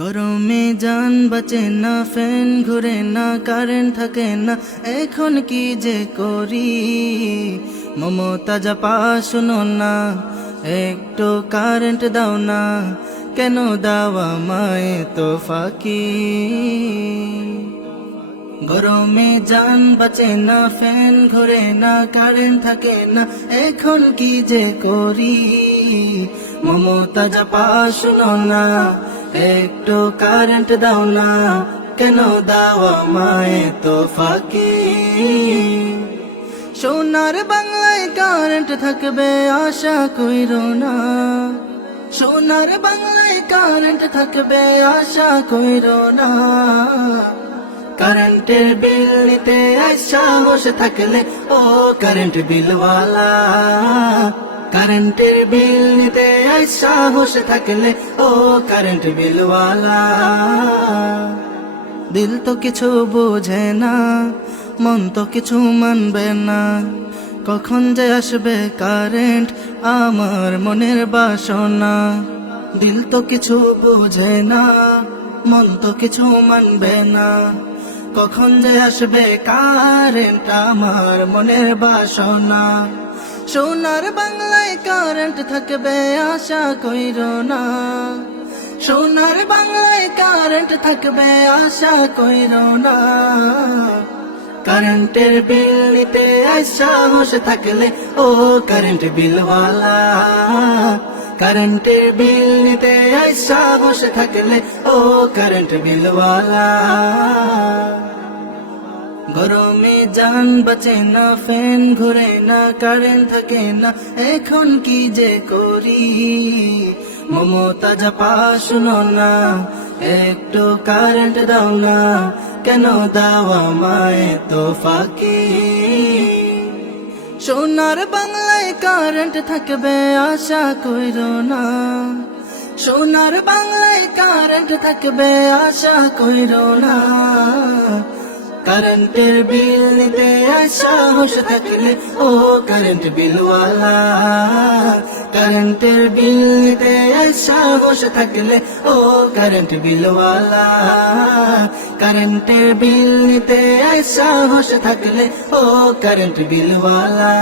গরমে যান বাঁচে না ফ্যান ঘুরে না, কারেন্ট থাকে না। এখন কি যে করি? মমতা জাপা শুনো না, একটু কারেন্ট দাও না। কেন দাওয়া মায় তো ফাঁকি গরমে যান বাঁচে না ফ্যান ঘুরে না, কারেন্ট থাকে না। এখন কি যে করি? মমতা জাপা শুনো না একটু কারেন্ট দাও না, কেন দাও মায়ে তো ফাঁকি? সোনার বাংলায় কারেন্ট থাকবে, আশা কইর না। সোনার বাংলায় কারেন্ট থাকবে, আশা কইর না। কারেন্টের বিল নিতে আশা বসে থাকলে, ও কারেন্ট বিলওয়ালা কারেন্টের বিল নিতে আশা বসে থাকলে, ও কারেন্ট বিলওয়ালা। দিল তো কিছু বোঝে না, মন তো কিছু মানবে না। কখন যে আসবে কারেন্ট আমার মনের বাসনা। দিল তো কিছু বোঝে না, মন তো কিছু মানবে না। কখন যে আসবে কারেন্ট আমার মনের বাসনা। সোনার বাংলায় কারেন্ট থাকবে, আশা কইর না। সোনার বাংলায় কারেন্ট থাকবে, আশা কইর না। কারেন্টের বিল নিতে আশা বসে থাকলে, ও কারেন্ট বিলওয়ালা কারেন্টের বিল নিতে আশা বসে থাকলে, ও কারেন্ট বিলওয়ালা গরমে যান বাঁচে না ফ্যান ঘুরে না কারেন্ট থাকে না এখন কি যে করি মমতা জাপা শুনো না একটু কারেন্ট দাও না কেন দাও আমায় তো ফাঁকি সোনার বাংলায় কারেন্ট থাকবে আশা কইর না সোনার বাংলায় কারেন্ট থাকবে আশা কইর না কারেন্টের বিল নিতে বসে থাকলে, ও কারেন্ট বিলওয়ালা। কারেন্টের বিল নিতে বসে থাকলে, ও কারেন্ট বিলওয়ালা। কারেন্টের বিল নিতে বসে থাকলে, ও কারেন্ট বিলওয়ালা।